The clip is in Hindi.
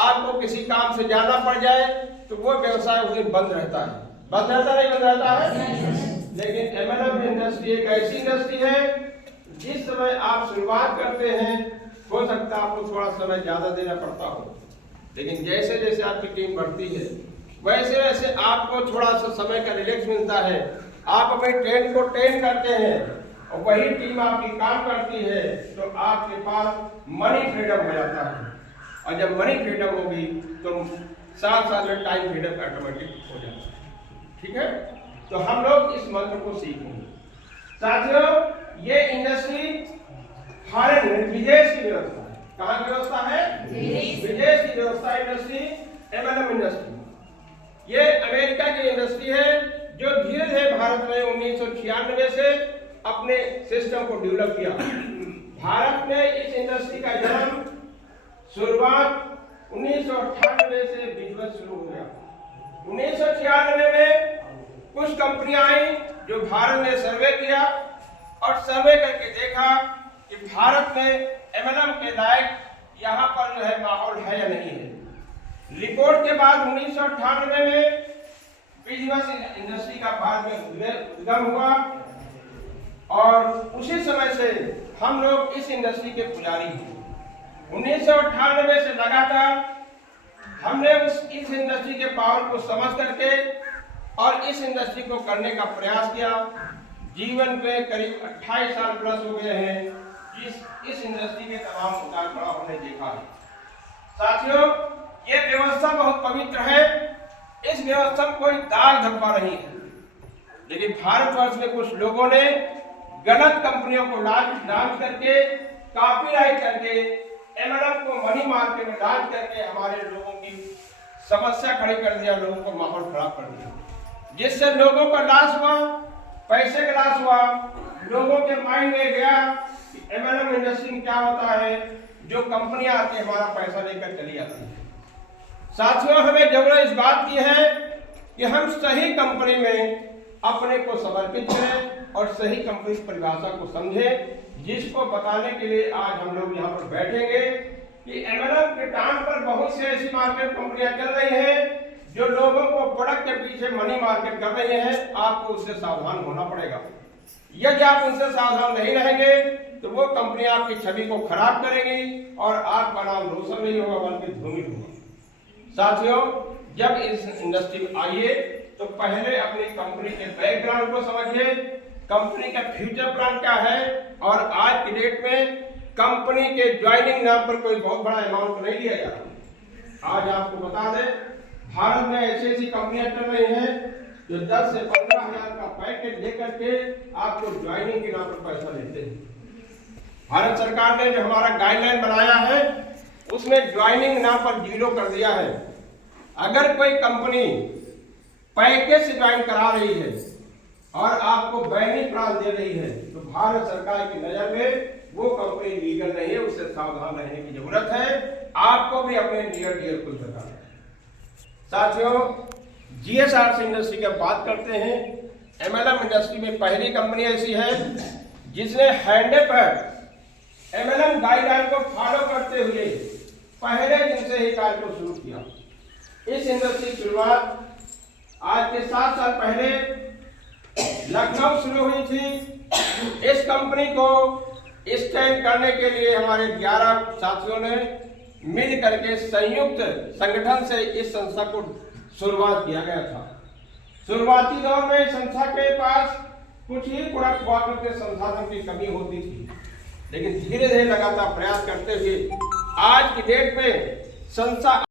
आपको किसी काम से जाना पड़ जाए तो वो व्यवसाय उस दिन बंद रहता है। बंद रहता नहीं बंद रहता है। लेकिन एमएलएम इंडस्ट्री एक ऐसी इंडस्ट्री है जिस समय आप शुरुआत करते हैं हो सकता है आपको थोड़ा समय ज्यादा देना पड़ता हो, लेकिन जैसे जैसे आपकी टीम बढ़ती है वैसे वैसे आपको थोड़ा सा समय का रिलैक्स मिलता है। आप अपने ट्रेन को ट्रेन करते हैं और वही टीम आपकी काम करती है तो आपके पास मनी फ्रीडम हो जाता है। और जब मनी फ्रीडम होगी तो साथ साथ में टाइम फ्रीडम ऑटोमेटिक हो जाता है। ठीक है, तो हम लोग इस मंत्र को सीखेंगे। साथियों, ये इंडस्ट्री फॉरेन विदेश की व्यवस्था है। कहाँ की व्यवस्था है? विदेश की व्यवस्था इंडस्ट्री एमएलएम इंडस्ट्री। ये अमेरिका की इंडस्ट्री है जो धीरे धीरे भारत में 1996 से अपने सिस्टम को डेवलप किया। भारत में इस इंडस्ट्री का जन्म शुरुआत 1998 से बिजनेस शुरू हो गया। 1996 में कुछ कंपनियां आई जो भारत में सर्वे किया और सर्वे करके देखा कि भारत में एमएलएम के लायक यहाँ पर जो है माहौल है या नहीं है। रिपोर्ट के बाद 1998 में बिजनेस इंडस्ट्री का भारत में उद्गम हुआ और उसी समय से हम लोग इस इंडस्ट्री के पुजारी हैं। 1998 से लगातार हमने इस इंडस्ट्री के पावर को समझ करके और इस इंडस्ट्री को करने का प्रयास किया। जीवन में करीब 28 साल प्लस हो गए हैं इस इंडस्ट्री के तमाम उतार चढ़ाव हमने देखा है। साथियों, ये व्यवस्था बहुत पवित्र है। इस व्यवस्था में कोई दाग धब्बा नहीं है, लेकिन भारतवर्ष में कुछ लोगों ने गलत कंपनियों को लॉन्च करके कॉपीराइट करके एमएलएम को मनी मार्केट में लॉन्च करके हमारे लोगों की समस्या खड़ी कर दिया, लोगों को माहौल खराब कर दिया, जिससे लोगों का लॉस हुआ, पैसे का लॉस हुआ। लोगों के माइंड में गया कि एमएलएम इंडस्ट्री में क्या होता है, जो कंपनियां आती है हमारा पैसा लेकर चली जाती है। साथियों, हमें जरूरत इस बात की है कि हम सही कंपनी में अपने को समर्पित करें और सही कंपनी की परिभाषा को समझें, जिसको बताने के लिए आज हम लोग यहाँ पर बैठेंगे कि एमएलएम के नाम पर बहुत सी ऐसी मार्केट कंपनियां चल रही हैं जो लोगों को प्रोडक्ट के पीछे मनी मार्केट कर रही हैं। आपको उससे सावधान होना पड़ेगा। यदि आप उनसे सावधान नहीं रहेंगे तो वो कंपनी आपकी छवि को खराब करेगी और आपका नाम रोशन नहीं होगा बल्कि धूमिल होगा। साथियों, जब इस इंडस्ट्री में आइए तो पहले अपनी कंपनी के बैकग्राउंड को समझिए, कंपनी का फ्यूचर प्लान क्या है। और आज की डेट में कंपनी के ज्वाइनिंग नाम पर कोई बहुत बड़ा अमाउंट नहीं लिया जा रहा। आज आपको बता दें, भारत में ऐसी कंपनियां चल रही हैं जो 10 से 15 हजार का पैकेज लेकर के आपको ज्वाइनिंग के नाम पर पैसा लेते हैं। भारत सरकार ने जो हमारा गाइडलाइन बनाया है उसमें ज्वाइनिंग नाम पर 0 कर दिया है। अगर कोई कंपनी पैकेज से ज्वाइन करा रही है और आपको बैनिंग प्लान दे रही है तो भारत सरकार की नजर में वो कंपनी लीगल नहीं है, उससे सावधान रहने की जरूरत है। आपको भी अपने नियर डियर को बताना है। साथियों, जीएसआरसी इंडस्ट्री की बात करते हैं। एमएलएम इंडस्ट्री में पहली कंपनी ऐसी है जिसने हैंडे पर एमएलएम गाइडलाइन को फॉलो करते हुए पहले दिन से ही कार्य को शुरू किया। इस इंडस्ट्री की शुरुआत आज के 7 साल पहले लखनऊ शुरू हुई थी। इस कंपनी को स्टैंड करने के लिए हमारे 11 साथियों ने मिल करके संयुक्त संगठन से इस संस्था को शुरुआत किया गया था। शुरुआती दौर में संस्था के पास कुछ ही प्रोडक्ट हुआ करके संसाधन की कमी होती थी, लेकिन धीरे धीरे लगातार प्रयास करते हुए आज की डेट में संस्था